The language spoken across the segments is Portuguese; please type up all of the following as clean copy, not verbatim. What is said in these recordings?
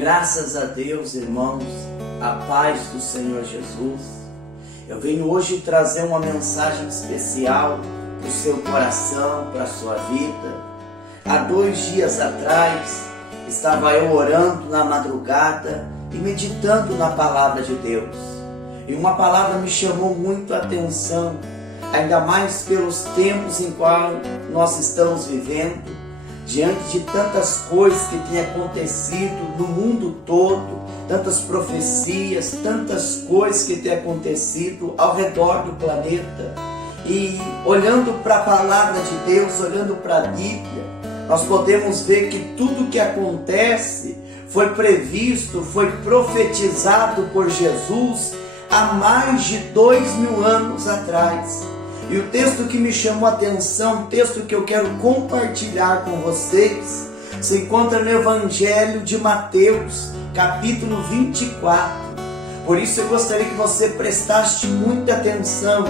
Graças a Deus, irmãos, a paz do Senhor Jesus. Eu venho hoje trazer uma mensagem especial para o seu coração, para a sua vida. Há 2 dias atrás, estava eu orando na madrugada e meditando na palavra de Deus. E uma palavra me chamou muito a atenção, ainda mais pelos tempos em qual nós estamos vivendo, diante de tantas coisas que têm acontecido no mundo todo, tantas profecias, tantas coisas que têm acontecido ao redor do planeta. E olhando para a palavra de Deus, olhando para a Bíblia, nós podemos ver que tudo que acontece foi previsto, foi profetizado por Jesus há mais de 2000 anos atrás. E o texto que me chamou a atenção, o texto que eu quero compartilhar com vocês, se encontra no Evangelho de Mateus, capítulo 24. Por isso eu gostaria que você prestasse muita atenção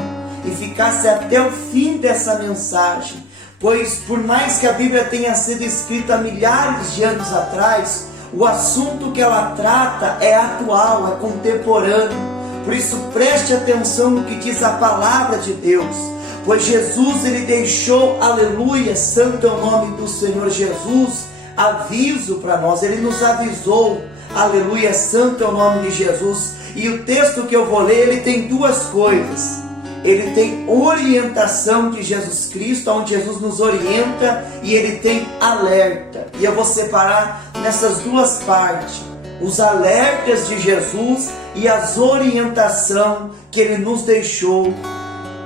e ficasse até o fim dessa mensagem, pois por mais que a Bíblia tenha sido escrita há milhares de anos atrás, o assunto que ela trata é atual, é contemporâneo. Por isso preste atenção no que diz a palavra de Deus, pois Jesus ele deixou, aleluia, santo é o nome do Senhor Jesus, aviso para nós, ele nos avisou, aleluia, santo é o nome de Jesus. E o texto que eu vou ler, ele tem 2 coisas. Ele tem orientação de Jesus Cristo, onde Jesus nos orienta, e ele tem alerta. E eu vou separar nessas 2 partes, os alertas de Jesus e as orientações que ele nos deixou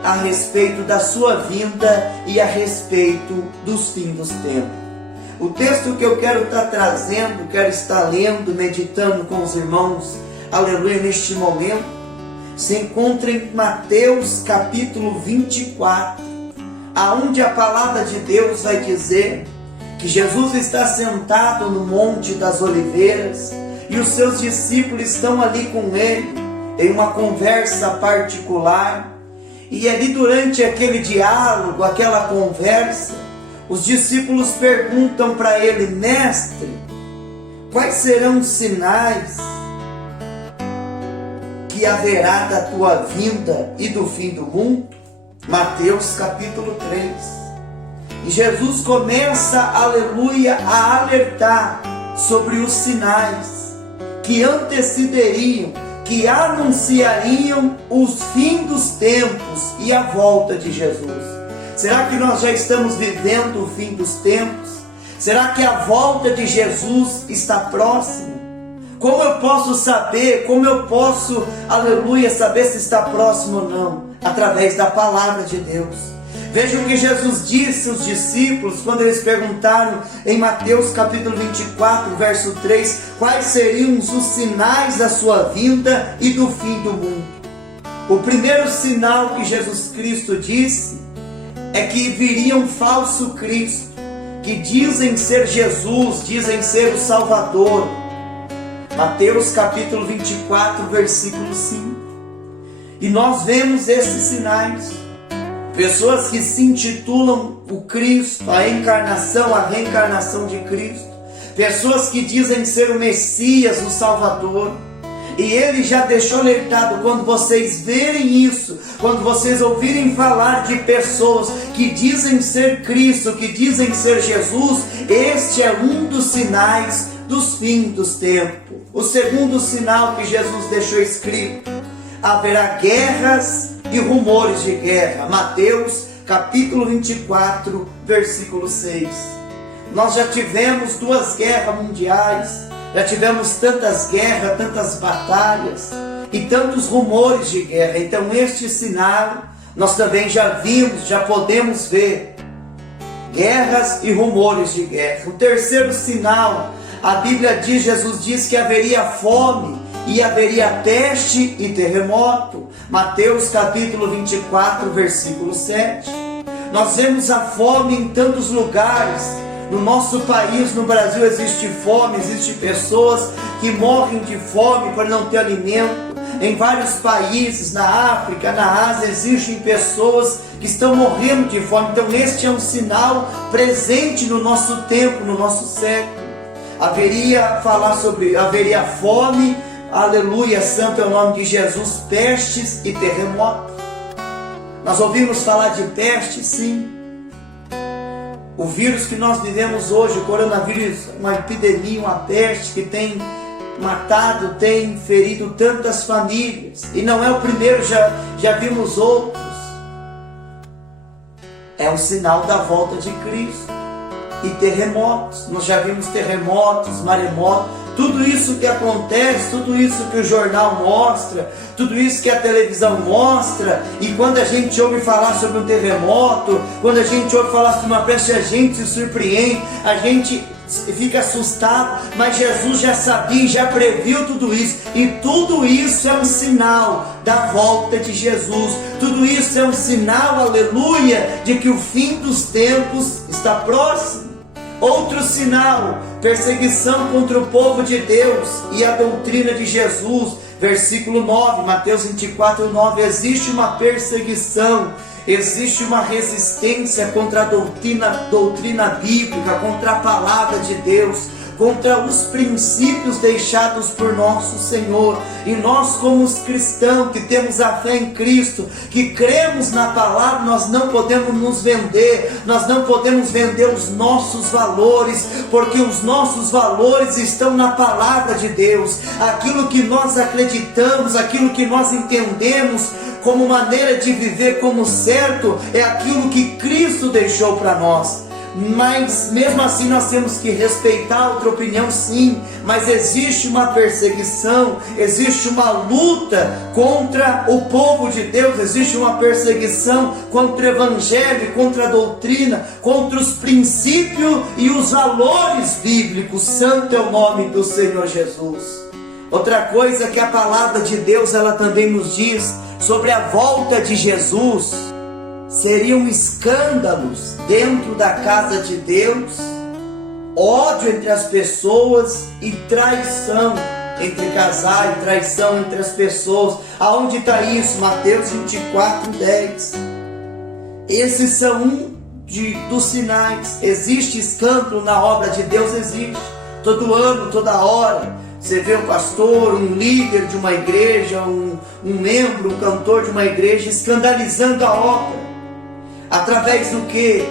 a respeito da sua vinda e a respeito dos fins dos tempos. O texto que eu quero estar trazendo, quero estar lendo, meditando com os irmãos, aleluia, neste momento, se encontra em Mateus capítulo 24, aonde a palavra de Deus vai dizer que Jesus está sentado no Monte das Oliveiras e os seus discípulos estão ali com ele em uma conversa particular. E ali durante aquele diálogo, aquela conversa, os discípulos perguntam para ele: mestre, quais serão os sinais que haverá da tua vinda e do fim do mundo? Mateus capítulo 3. E Jesus começa, aleluia, a alertar sobre os sinais que antecederiam, que anunciariam os fins dos tempos e a volta de Jesus. Será que nós já estamos vivendo o fim dos tempos? Será que a volta de Jesus está próxima? Como eu posso saber, aleluia, saber se está próximo ou não? Através da palavra de Deus. Veja o que Jesus disse aos discípulos quando eles perguntaram em Mateus capítulo 24, verso 3, quais seriam os sinais da sua vinda e do fim do mundo. O primeiro sinal que Jesus Cristo disse é que viria um falso Cristo, que dizem ser Jesus, dizem ser o Salvador. Mateus capítulo 24, versículo 5. E nós vemos esses sinais. Pessoas que se intitulam o Cristo, a encarnação, a reencarnação de Cristo. Pessoas que dizem ser o Messias, o Salvador. E ele já deixou alertado, quando vocês verem isso, quando vocês ouvirem falar de pessoas que dizem ser Cristo, que dizem ser Jesus, este é um dos sinais dos fins dos tempos. O segundo sinal que Jesus deixou escrito: haverá guerras e rumores de guerra. Mateus capítulo 24, versículo 6. Nós já tivemos 2 guerras mundiais, já tivemos tantas guerras, tantas batalhas e tantos rumores de guerra. Então este sinal nós também já vimos, já podemos ver guerras e rumores de guerra. O terceiro sinal, a Bíblia diz, Jesus diz que haveria fome e haveria peste e terremoto. Mateus capítulo 24, versículo 7. Nós vemos a fome em tantos lugares. No nosso país, no Brasil, existe fome, existem pessoas que morrem de fome por não ter alimento. Em vários países, na África, na Ásia, existem pessoas que estão morrendo de fome. Então este é um sinal presente no nosso tempo, no nosso século. haveria fome, aleluia, santo é o nome de Jesus, pestes e terremotos. Nós ouvimos falar de peste, sim. O vírus que nós vivemos hoje, o coronavírus, uma epidemia, uma peste que tem matado, tem ferido tantas famílias. E não é o primeiro, já vimos outros. É um sinal da volta de Cristo. E terremotos, nós já vimos terremotos, maremotos, tudo isso que acontece, tudo isso que o jornal mostra, tudo isso que a televisão mostra, e quando a gente ouve falar sobre um terremoto, quando a gente ouve falar sobre uma peste, a gente se surpreende, a gente fica assustado, mas Jesus já sabia, já previu tudo isso, e tudo isso é um sinal da volta de Jesus, tudo isso é um sinal, aleluia, de que o fim dos tempos está próximo. Outro sinal, perseguição contra o povo de Deus e a doutrina de Jesus, versículo 9, Mateus 24, 9, existe uma perseguição, existe uma resistência contra a doutrina bíblica, contra a palavra de Deus, contra os princípios deixados por nosso Senhor. E nós, como os cristãos que temos a fé em Cristo, que cremos na palavra, nós não podemos nos vender, nós não podemos vender os nossos valores, porque os nossos valores estão na palavra de Deus. Aquilo que nós acreditamos, aquilo que nós entendemos como maneira de viver como certo, é aquilo que Cristo deixou para nós. Mas mesmo assim nós temos que respeitar outra opinião, sim, mas existe uma perseguição, existe uma luta contra o povo de Deus, existe uma perseguição contra o evangelho, contra a doutrina, contra os princípios e os valores bíblicos. Santo é o nome do Senhor Jesus. Outra coisa que a palavra de Deus ela também nos diz sobre a volta de Jesus: seriam escândalos dentro da casa de Deus, ódio entre as pessoas e traição entre casais, traição entre as pessoas. Aonde está isso? Mateus 24, 10. Esses são dos sinais. Existe escândalo na obra de Deus? Existe. Todo ano, toda hora. Você vê um pastor, um líder de uma igreja, um membro, um cantor de uma igreja escandalizando a obra. Através do que?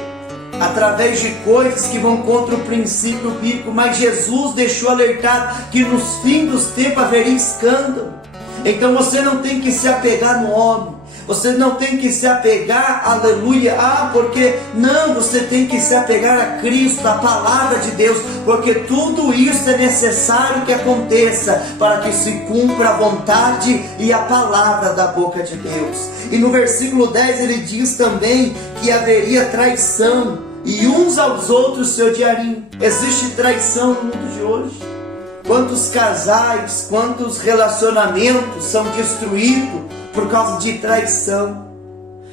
Através de coisas que vão contra o princípio bíblico. Mas Jesus deixou alertado que nos fins dos tempos haveria escândalo. Então você não tem que se apegar no homem. Você não tem que se apegar, aleluia, porque não, você tem que se apegar a Cristo, a palavra de Deus, porque tudo isso é necessário que aconteça para que se cumpra a vontade e a palavra da boca de Deus. E no versículo 10 ele diz também que haveria traição e uns aos outros se odiariam. Existe traição no mundo de hoje. Quantos casais, quantos relacionamentos são destruídos por causa de traição?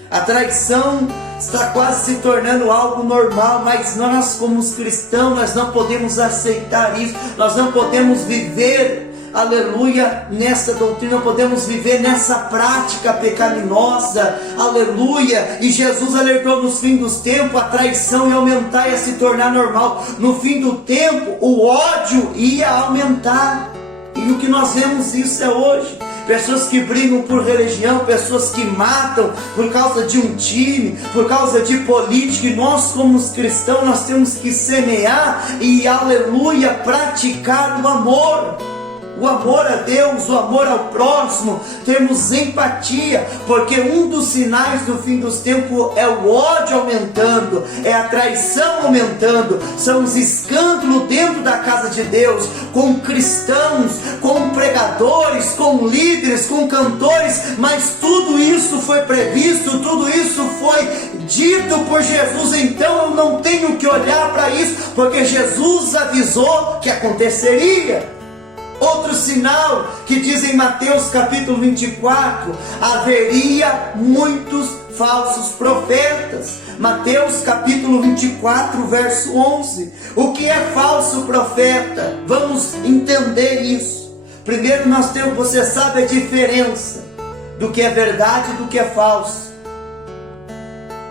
A traição está quase se tornando algo normal, mas nós como os cristãos, nós não podemos aceitar isso, nós não podemos viver, aleluia, nessa doutrina, não podemos viver nessa prática pecaminosa, aleluia. E Jesus alertou nos fins dos tempos, a traição ia aumentar, ia se tornar normal. No fim do tempo, o ódio ia aumentar, e o que nós vemos isso é hoje. Pessoas que brigam por religião, pessoas que matam por causa de um time, por causa de política. E nós como os cristãos, nós temos que semear e, aleluia, praticar o amor a Deus, o amor ao próximo. Temos empatia, porque um dos sinais do fim dos tempos é o ódio aumentando, é a traição aumentando, são os escândalos dentro da casa de Deus, com cristãos, com pregadores, com líderes, com cantores. Mas tudo isso foi previsto, tudo isso foi dito por Jesus. Então eu não tenho que olhar para isso, porque Jesus avisou que aconteceria. Outro sinal que diz em Mateus capítulo 24, haveria muitos falsos profetas. Mateus capítulo 24, verso 11. O que é falso profeta? Vamos entender isso. Primeiro você sabe a diferença do que é verdade e do que é falso.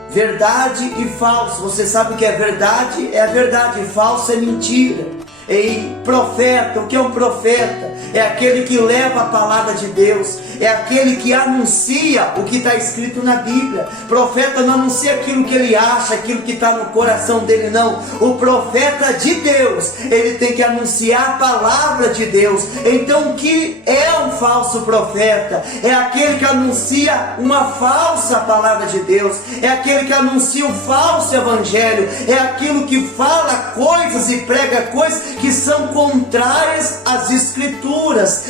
Verdade e falso. Você sabe o que é verdade? É a verdade. E falso é mentira. E profeta, o que é um profeta? É aquele que leva a palavra de Deus, é aquele que anuncia o que está escrito na Bíblia. Profeta não anuncia aquilo que ele acha, aquilo que está no coração dele, não. O profeta de Deus, ele tem que anunciar a palavra de Deus. Então o que é um falso profeta? É aquele que anuncia uma falsa palavra de Deus, é aquele que anuncia o falso evangelho, é aquilo que fala coisas e prega coisas que são contrárias às Escrituras.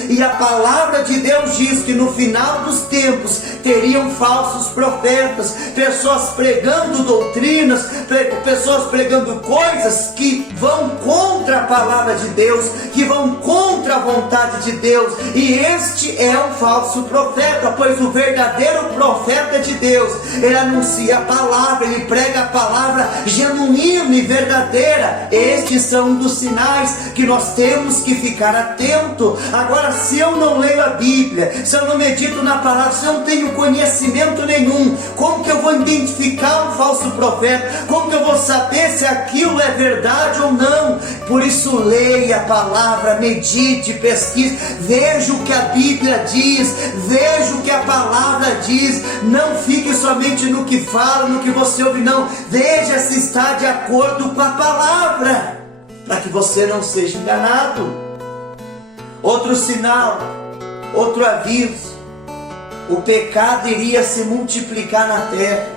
E a palavra de Deus diz que no final dos tempos teriam falsos profetas, pessoas pregando doutrinas, pessoas pregando coisas que vão contra a palavra de Deus, que vão contra a vontade de Deus. E este é um falso profeta, pois o verdadeiro profeta de Deus, ele anuncia a palavra, ele prega a palavra genuína e verdadeira. Estes são um dos sinais que nós temos que ficar atento. Agora, se eu não leio a Bíblia, se eu não medito na palavra, se eu não tenho conhecimento nenhum, como que eu vou identificar um falso profeta? Como que eu vou saber se aquilo é verdade ou não? Por isso, leia a palavra, medite, pesquise, veja o que a Bíblia diz, veja o que a palavra diz. Não fique somente no que fala, no que você ouve, não. Veja se está de acordo com a palavra, para que você não seja enganado. Outro sinal, outro aviso: o pecado iria se multiplicar na terra,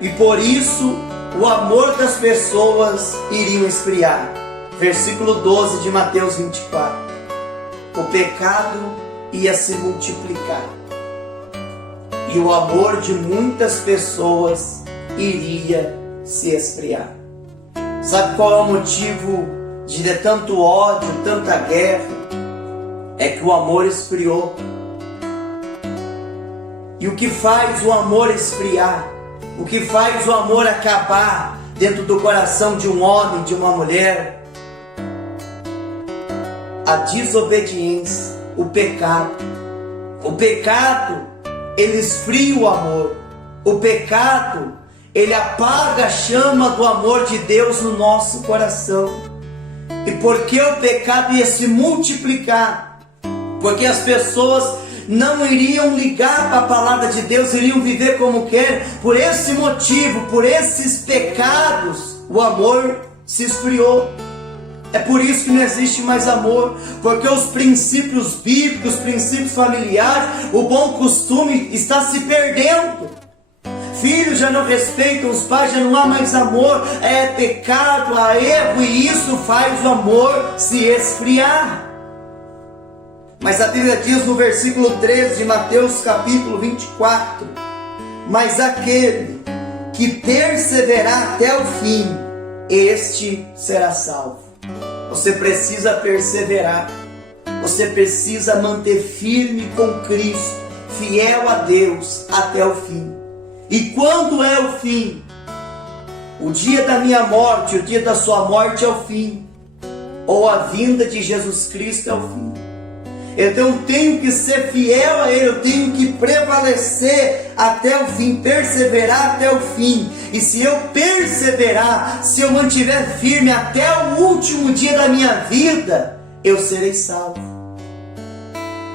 e por isso o amor das pessoas iria esfriar. Versículo 12 de Mateus 24. O pecado ia se multiplicar, e o amor de muitas pessoas iria se esfriar. Sabe qual é o motivo de ter tanto ódio, tanta guerra? É que o amor esfriou. E o que faz o amor esfriar? O que faz o amor acabar dentro do coração de um homem, de uma mulher? A desobediência, o pecado. O pecado, ele esfria o amor. O pecado, ele apaga a chama do amor de Deus no nosso coração. E porque o pecado ia se multiplicar, porque as pessoas não iriam ligar para a palavra de Deus, iriam viver como querem. Por esse motivo, por esses pecados, o amor se esfriou. É por isso que não existe mais amor, porque os princípios bíblicos, os princípios familiares, o bom costume está se perdendo. Filhos já não respeitam os pais, já não há mais amor, é pecado, há erro, e isso faz o amor se esfriar. Mas a Bíblia diz no versículo 13 de Mateus capítulo 24: mas aquele que perseverar até o fim, este será salvo. Você precisa perseverar, você precisa manter firme com Cristo, fiel a Deus até o fim. E quando é o fim? O dia da minha morte, o dia da sua morte é o fim, ou a vinda de Jesus Cristo é o fim. Então eu tenho que ser fiel a Ele, eu tenho que prevalecer até o fim, perseverar até o fim. E se eu perseverar, se eu mantiver firme até o último dia da minha vida, eu serei salvo.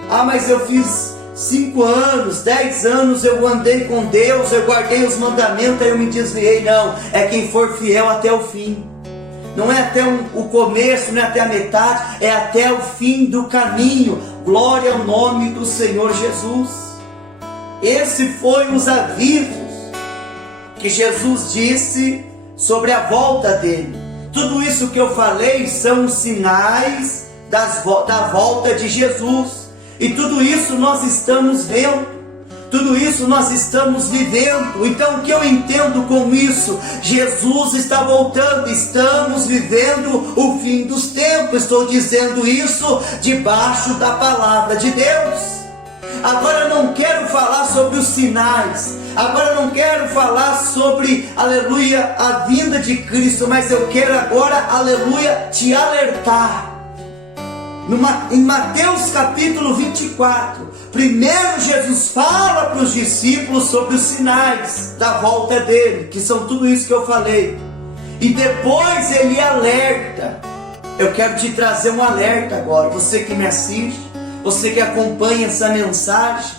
Ah, mas eu fiz 5 anos, 10 anos, eu andei com Deus, eu guardei os mandamentos, aí eu me desviei. Não, é quem for fiel até o fim. Não é até o começo, não é até a metade, é até o fim do caminho. Glória ao nome do Senhor Jesus. Esse foi os avisos que Jesus disse sobre a volta dele. Tudo isso que eu falei são os sinais da volta de Jesus. E tudo isso nós estamos vendo. Tudo isso nós estamos vivendo. Então o que eu entendo com isso? Jesus está voltando, estamos vivendo o fim dos tempos. Estou dizendo isso debaixo da palavra de Deus. Agora eu não quero falar sobre os sinais, agora eu não quero falar sobre, aleluia, a vinda de Cristo, mas eu quero agora, aleluia, te alertar. Em Mateus capítulo 24, primeiro Jesus fala para os discípulos sobre os sinais da volta dele, que são tudo isso que eu falei. E depois ele alerta. eu quero te trazer um alerta agora. Você que me assiste, você que acompanha essa mensagem,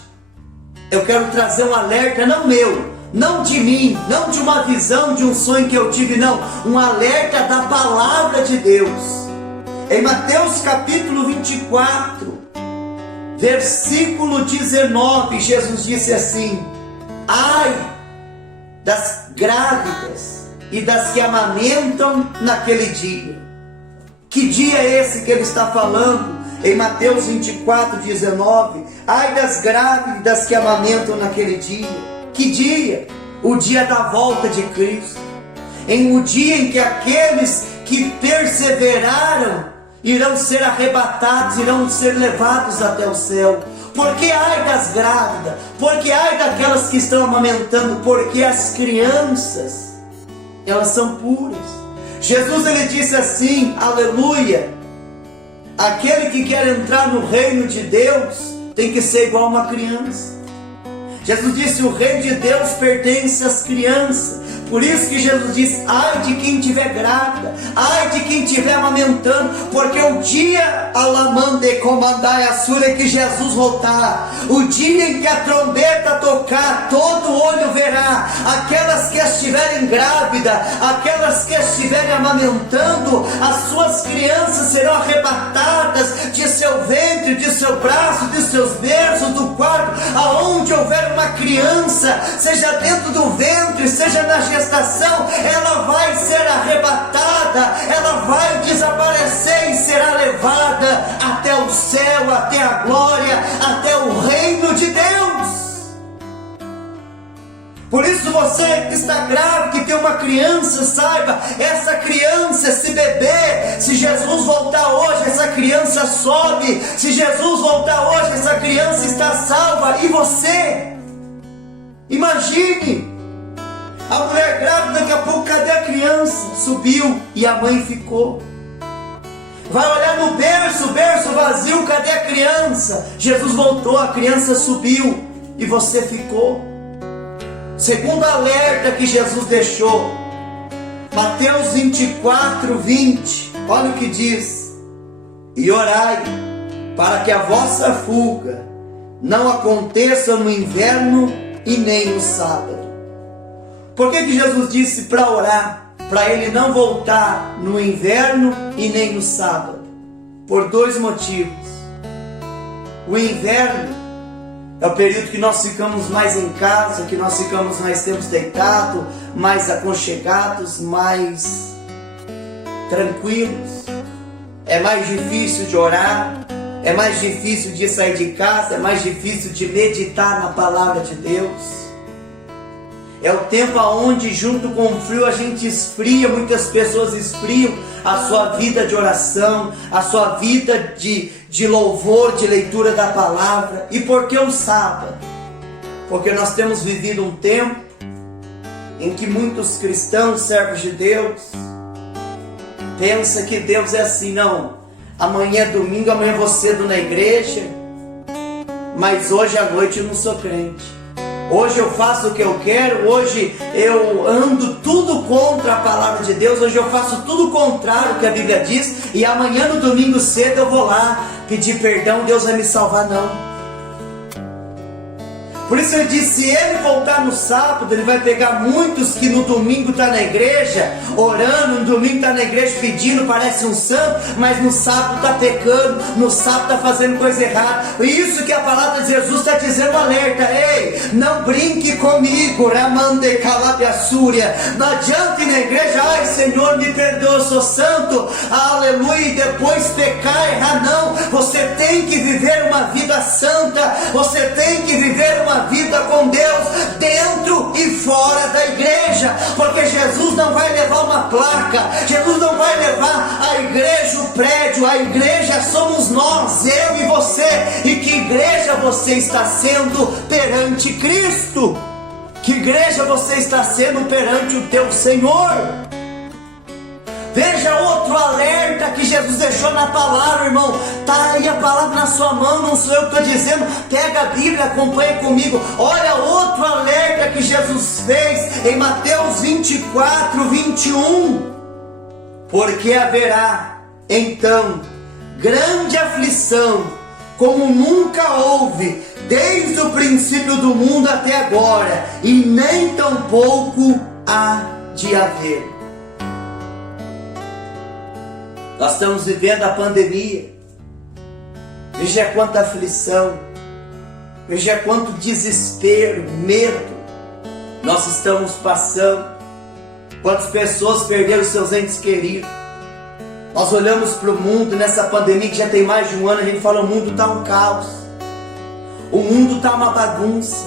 eu quero trazer um alerta, não meu, não de mim, não de uma visão, de um sonho que eu tive, não. Um alerta da palavra de Deus. Em Mateus capítulo 24, versículo 19, Jesus disse assim: ai das grávidas e das que amamentam naquele dia. Que dia é esse que ele está falando? Em Mateus 24, 19, ai das grávidas e das que amamentam naquele dia. Que dia? O dia da volta de Cristo. Em o dia em que aqueles que perseveraram irão ser arrebatados, irão ser levados até o céu. Porque ai das grávidas, porque ai daquelas que estão amamentando, porque as crianças, elas são puras. Jesus, ele disse assim, aleluia, aquele que quer entrar no reino de Deus tem que ser igual a uma criança. Jesus disse, o reino de Deus pertence às crianças. Por isso que Jesus diz, ai de quem estiver grávida, ai de quem estiver amamentando, porque o dia alamande comandai a sura que Jesus voltar, o dia em que a trombeta tocar, todo olho verá, aquelas que estiverem grávidas, aquelas que estiverem amamentando, as suas crianças serão arrebatadas de seu ventre, de seu braço, de seus berços, do quarto, aonde houver uma criança, seja dentro do ventre, seja na gestação, ela vai ser arrebatada, ela vai desaparecer e será levada até o céu, até a glória, até o reino de Deus. Por isso você que está grávida, que tem uma criança, saiba, essa criança, esse bebê, se Jesus voltar hoje, essa criança sobe, se Jesus voltar hoje, essa criança está salva, e você? Imagine, a mulher grávida, daqui a pouco, cadê a criança? Subiu e a mãe ficou. Vai olhar no berço, berço vazio, cadê a criança? Jesus voltou, a criança subiu e você ficou. Segundo alerta que Jesus deixou, Mateus 24, 20, olha o que diz: e orai para que a vossa fuga não aconteça no inverno e nem no sábado. Por que Jesus disse para orar? Para ele não voltar no inverno e nem no sábado. Por dois motivos. O inverno é o período que nós ficamos mais em casa, que nós ficamos mais tempos deitados, mais aconchegados, mais tranquilos. É mais difícil de orar, é mais difícil de sair de casa, é mais difícil de meditar na palavra de Deus. É o tempo onde, junto com o frio, a gente esfria, muitas pessoas esfriam a sua vida de oração, a sua vida de louvor, de leitura da palavra. E por que o sábado? Porque nós temos vivido um tempo em que muitos cristãos, servos de Deus, pensam que Deus é assim, não, amanhã é domingo, amanhã eu vou cedo na igreja, mas hoje à noite eu não sou crente. Hoje eu faço o que eu quero, hoje eu ando tudo contra a palavra de Deus, hoje eu faço tudo contrário ao que a Bíblia diz, e amanhã no domingo cedo eu vou lá pedir perdão, Deus vai me salvar, não. Por isso ele disse, se ele voltar no sábado, ele vai pegar muitos que no domingo estão na igreja, orando, no domingo está na igreja pedindo, parece um santo, mas no sábado está pecando, no sábado está fazendo coisa errada. Isso que a palavra de Jesus está dizendo, alerta, ei, não brinque comigo, Ramande Calabiassúria, não adianta ir na igreja, ai Senhor, me perdoa, eu sou santo, aleluia, e depois pecar, errar, não. Você tem que viver uma vida santa, você tem que viver uma vida com Deus dentro e fora da igreja, porque Jesus não vai levar uma placa, Jesus não vai levar a igreja, o prédio, a igreja somos nós, eu e você. E que igreja você está sendo perante Cristo? Que igreja você está sendo perante o teu Senhor? Veja outro alerta que Jesus deixou na palavra, irmão. Está aí a palavra na sua mão, não sou eu que estou dizendo. Pega a Bíblia, acompanha comigo. Olha outro alerta que Jesus fez em Mateus 24, 21. Porque haverá então grande aflição, como nunca houve, desde o princípio do mundo até agora, e nem tampouco há de haver. Nós estamos vivendo a pandemia. Veja quanta aflição, veja quanto desespero, medo nós estamos passando. Quantas pessoas perderam seus entes queridos. Nós olhamos para o mundo nessa pandemia que já tem mais de um ano, a gente fala: o mundo está um caos, o mundo está uma bagunça.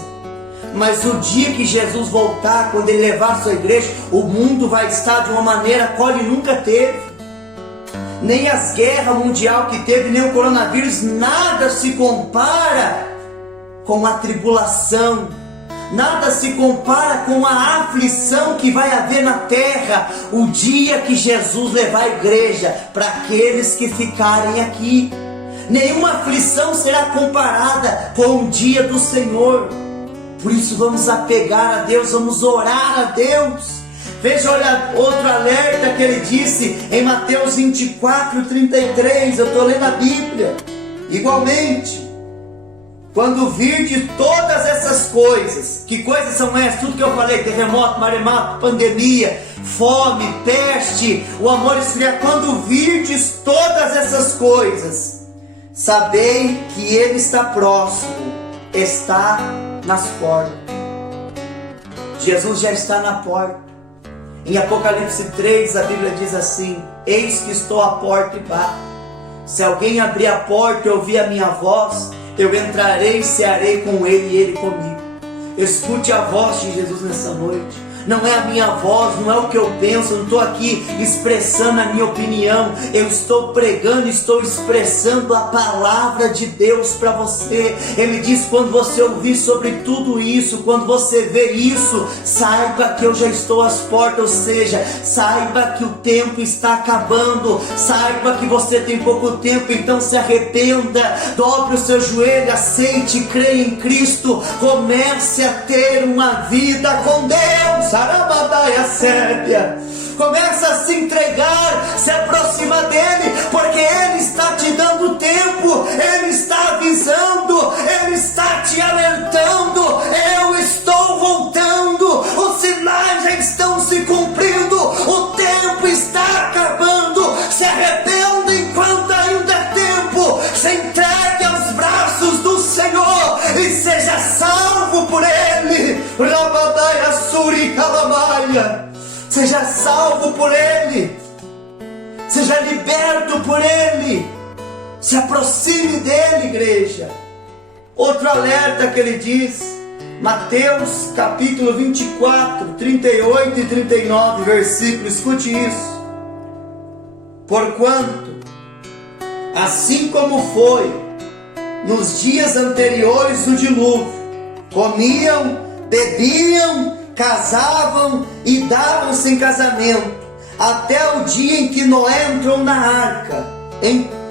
Mas o dia que Jesus voltar, quando Ele levar a sua igreja, o mundo vai estar de uma maneira qual Ele nunca teve. Nem as guerras mundiais que teve, nem o coronavírus, nada se compara com a tribulação, nada se compara com a aflição que vai haver na terra, o dia que Jesus levar a igreja para aqueles que ficarem aqui. Nenhuma aflição será comparada com o dia do Senhor. Por isso vamos apegar a Deus, vamos orar a Deus. Veja, olha, outro alerta que ele disse em Mateus 24:33, eu estou lendo a Bíblia. Igualmente, quando virdes todas essas coisas, que coisas são essas? Tudo que eu falei: terremoto, maremoto, pandemia, fome, peste, o amor esfriar. Quando virdes todas essas coisas, sabei que Ele está próximo, está nas portas. Jesus já está na porta. Em Apocalipse 3, a Bíblia diz assim: eis que estou à porta e bato. Se alguém abrir a porta e ouvir a minha voz, eu entrarei e cearei com ele e ele comigo. Escute a voz de Jesus nessa noite. Não é a minha voz, não é o que eu penso, eu não estou aqui expressando a minha opinião. Eu estou pregando, estou expressando a palavra de Deus para você. Ele diz: quando você ouvir sobre tudo isso, quando você ver isso, saiba que eu já estou às portas. Ou seja, saiba que o tempo está acabando, saiba que você tem pouco tempo. Então se arrependa, dobre o seu joelho, aceite, creia em Cristo, comece a ter uma vida com Deus. Sarabadaia Sérvia, começa a se entregar, se aproxima dele, porque ele está te dando tempo, ele está avisando, ele está te alertando: eu estou voltando, os sinais já estão se cumprindo, o tempo está acabando. Se arrependa enquanto ainda é tempo, se entregue aos braços do Senhor e seja salvo por ele. Rabadaia Suri Calamaia, seja salvo por ele, seja liberto por ele, se aproxime dele, igreja. Outro alerta que ele diz, Mateus capítulo 24, 38 e 39 versículo, escute isso: porquanto, assim como foi nos dias anteriores do dilúvio, comiam, bebiam, casavam e davam-se em casamento, até o dia em que Noé entrou na arca,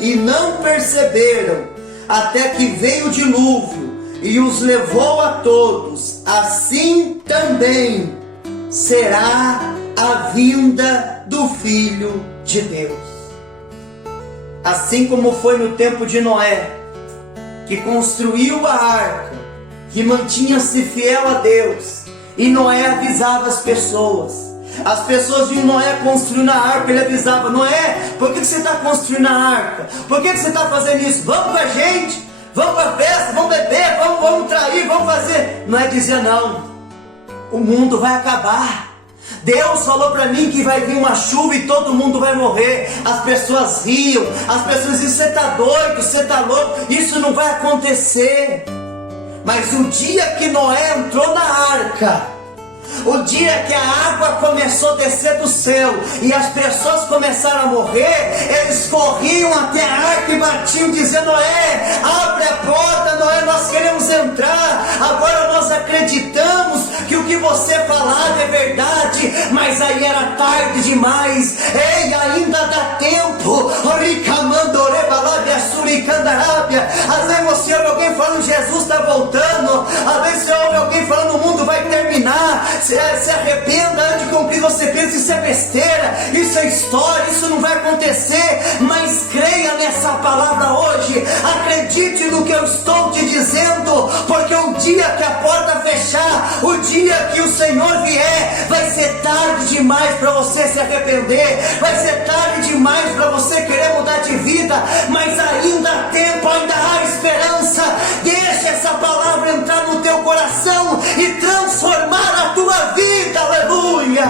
e não perceberam, até que veio o dilúvio e os levou a todos. Assim também será a vinda do Filho de Deus. Assim como foi no tempo de Noé, que construiu a arca, que mantinha-se fiel a Deus, e Noé avisava as pessoas. As pessoas viam Noé construindo a arca, ele avisava: Noé, por que você está construindo a arca? Por que você está fazendo isso? Vamos com a gente, vamos para a festa, vamos beber, vamos trair, vamos fazer. Noé dizia: não, o mundo vai acabar. Deus falou para mim que vai vir uma chuva e todo mundo vai morrer. As pessoas riam, as pessoas diziam: você está doido, você está louco, isso não vai acontecer. Mas o dia que Noé entrou na arca, o dia que a água começou a descer do céu e as pessoas começaram a morrer, eles corriam até a arca e batiam, dizendo: Noé, abre a porta, Noé, nós queremos entrar. Agora nós acreditamos que o que você falava é verdade. Mas aí era tarde demais. Ei, ainda dá tempo. Às vezes você ouve alguém falando: Jesus está voltando. Às vezes você ouve alguém falando: o mundo vai terminar. se arrependa antes com que você pensa, isso é besteira, isso é história, isso não vai acontecer. Mas creia nessa palavra hoje, acredite no que eu estou te dizendo, porque o dia que a porta fechar, o dia que o Senhor vier, vai ser tarde demais para você se arrepender, vai ser tarde demais para você querer mudar de vida, mas ainda há tempo, ainda há esperança. Deixa essa palavra entrar no teu coração e transformar a tua vida. Aleluia,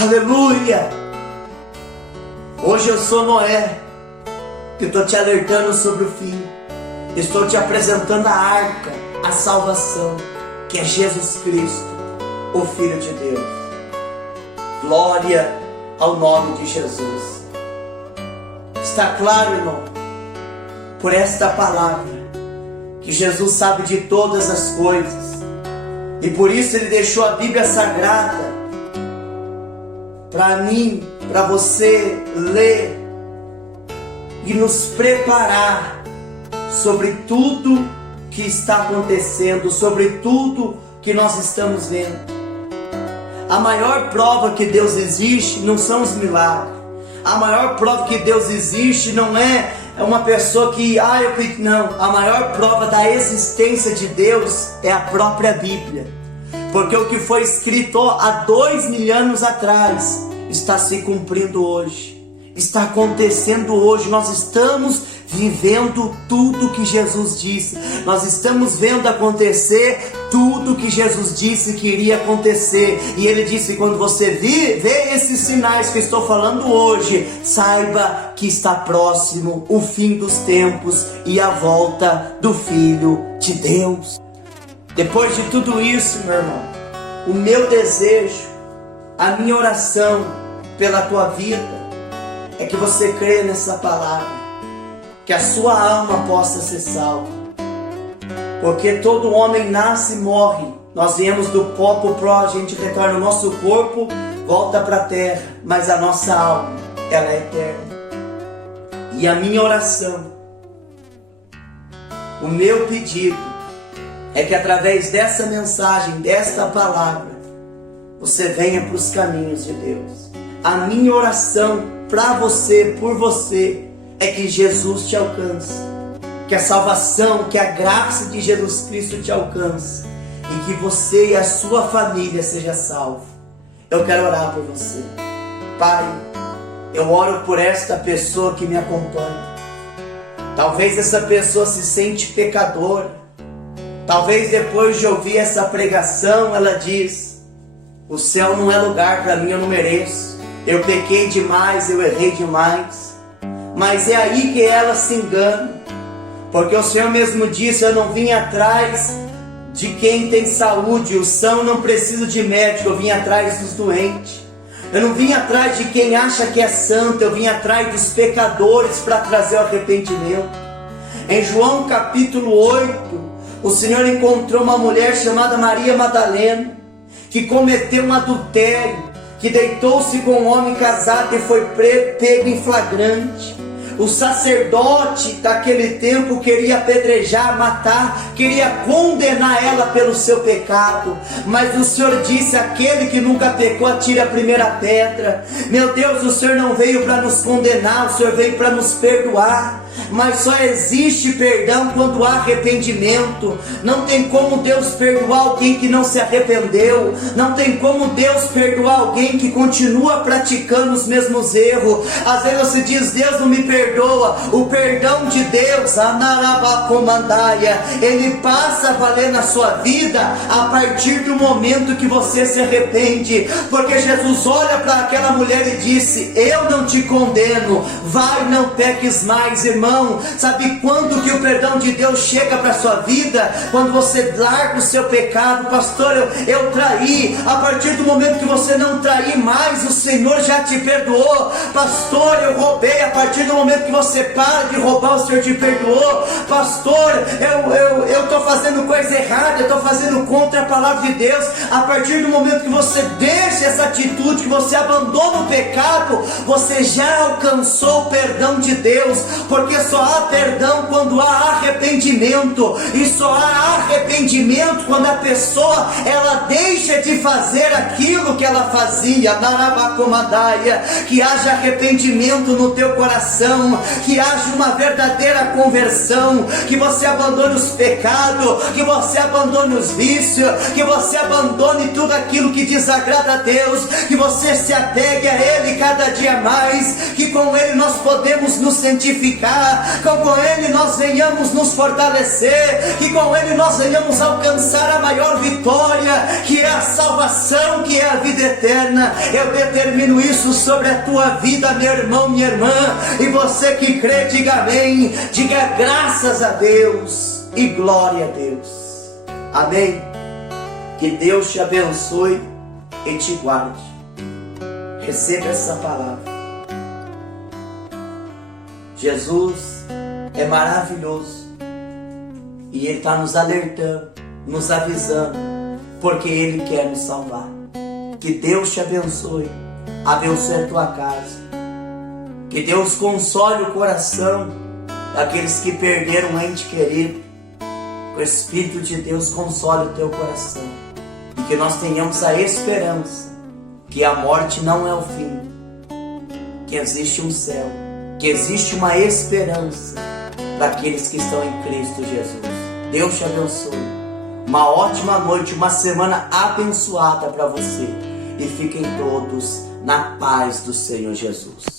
aleluia. Hoje eu sou Noé, que estou te alertando sobre o fim. Estou te apresentando a arca, a salvação, que é Jesus Cristo, o Filho de Deus. Glória ao nome de Jesus. Está claro, irmão, por esta palavra, que Jesus sabe de todas as coisas, e por isso Ele deixou a Bíblia Sagrada para mim, para você ler e nos preparar sobre tudo que está acontecendo, sobre tudo que nós estamos vendo. A maior prova que Deus existe não são os milagres. A maior prova que Deus existe não é uma pessoa que, não. A maior prova da existência de Deus é a própria Bíblia. Porque o que foi escrito há 2000 anos atrás está se cumprindo hoje. Está acontecendo hoje. Nós estamos vivendo tudo que Jesus disse. Nós estamos vendo acontecer tudo que Jesus disse que iria acontecer. E Ele disse: quando você vê esses sinais que eu estou falando hoje, saiba que está próximo o fim dos tempos e a volta do Filho de Deus. Depois de tudo isso, meu irmão, o meu desejo, a minha oração pela tua vida é que você creia nessa palavra, que a sua alma possa ser salva. Porque todo homem nasce e morre. Nós viemos do pó para o pó, a gente retorna o nosso corpo, volta para a terra, mas a nossa alma, ela é eterna. E a minha oração, o meu pedido, é que através dessa mensagem, desta palavra, você venha para os caminhos de Deus. A minha oração para você, por você, é que Jesus te alcance, que a salvação, que a graça de Jesus Cristo te alcance, e que você e a sua família seja salvo. Eu quero orar por você. Pai, eu oro por esta pessoa que me acompanha. Talvez essa pessoa se sente pecadora. Talvez depois de ouvir essa pregação, ela diz: o céu não é lugar para mim, eu não mereço. Eu pequei demais, eu errei demais. Mas é aí que ela se engana. Porque o Senhor mesmo disse: eu não vim atrás de quem tem saúde, o são não precisa de médico, eu vim atrás dos doentes. Eu não vim atrás de quem acha que é santo, eu vim atrás dos pecadores para trazer o arrependimento. Em João capítulo 8, o Senhor encontrou uma mulher chamada Maria Madalena, que cometeu um adultério, que deitou-se com um homem casado e foi pego em flagrante. O sacerdote daquele tempo queria apedrejar, matar, queria condenar ela pelo seu pecado. Mas o Senhor disse: aquele que nunca pecou, atire a primeira pedra. Meu Deus, o Senhor não veio para nos condenar, o Senhor veio para nos perdoar. Mas só existe perdão quando há arrependimento. Não tem como Deus perdoar alguém que não se arrependeu. Não tem como Deus perdoar alguém que continua praticando os mesmos erros. Às vezes você diz: Deus não me perdoa. O perdão de Deus, ele passa a valer na sua vida a partir do momento que você se arrepende. Porque Jesus olha para aquela mulher e disse: eu não te condeno, vai, não peques mais. Irmão, sabe quando que o perdão de Deus chega para a sua vida? Quando você larga o seu pecado. Pastor, eu traí. A partir do momento que você não trair mais, o Senhor já te perdoou. Pastor, eu roubei. A partir do momento que você para de roubar, o Senhor te perdoou. Pastor, eu estou fazendo coisa errada, eu estou fazendo contra a palavra de Deus. A partir do momento que você deixa essa atitude, que você abandona o pecado, você já alcançou o perdão de Deus. Porque porque só há perdão quando há arrependimento, e só há arrependimento quando a pessoa ela deixa de fazer aquilo que ela fazia. Narabacomandaia, que haja arrependimento no teu coração, que haja uma verdadeira conversão, que você abandone os pecados, que você abandone os vícios, que você abandone tudo aquilo que desagrada a Deus, que você se apegue a Ele cada dia mais, que com Ele nós podemos nos santificar, que com Ele nós venhamos nos fortalecer, que com Ele nós venhamos alcançar a maior vitória, que é a salvação, que é a vida eterna. Eu determino isso sobre a tua vida, meu irmão, minha irmã, e você que crê, diga amém, diga graças a Deus e glória a Deus. Amém. Que Deus te abençoe e te guarde. Receba essa palavra. Jesus é maravilhoso e Ele está nos alertando, nos avisando, porque Ele quer nos salvar. Que Deus te abençoe, abençoe a tua casa, que Deus console o coração daqueles que perderam um ente querido. O Espírito de Deus console o teu coração, e que nós tenhamos a esperança que a morte não é o fim, que existe um céu, que existe uma esperança para aqueles que estão em Cristo Jesus. Deus te abençoe. Uma ótima noite, uma semana abençoada para você. E fiquem todos na paz do Senhor Jesus.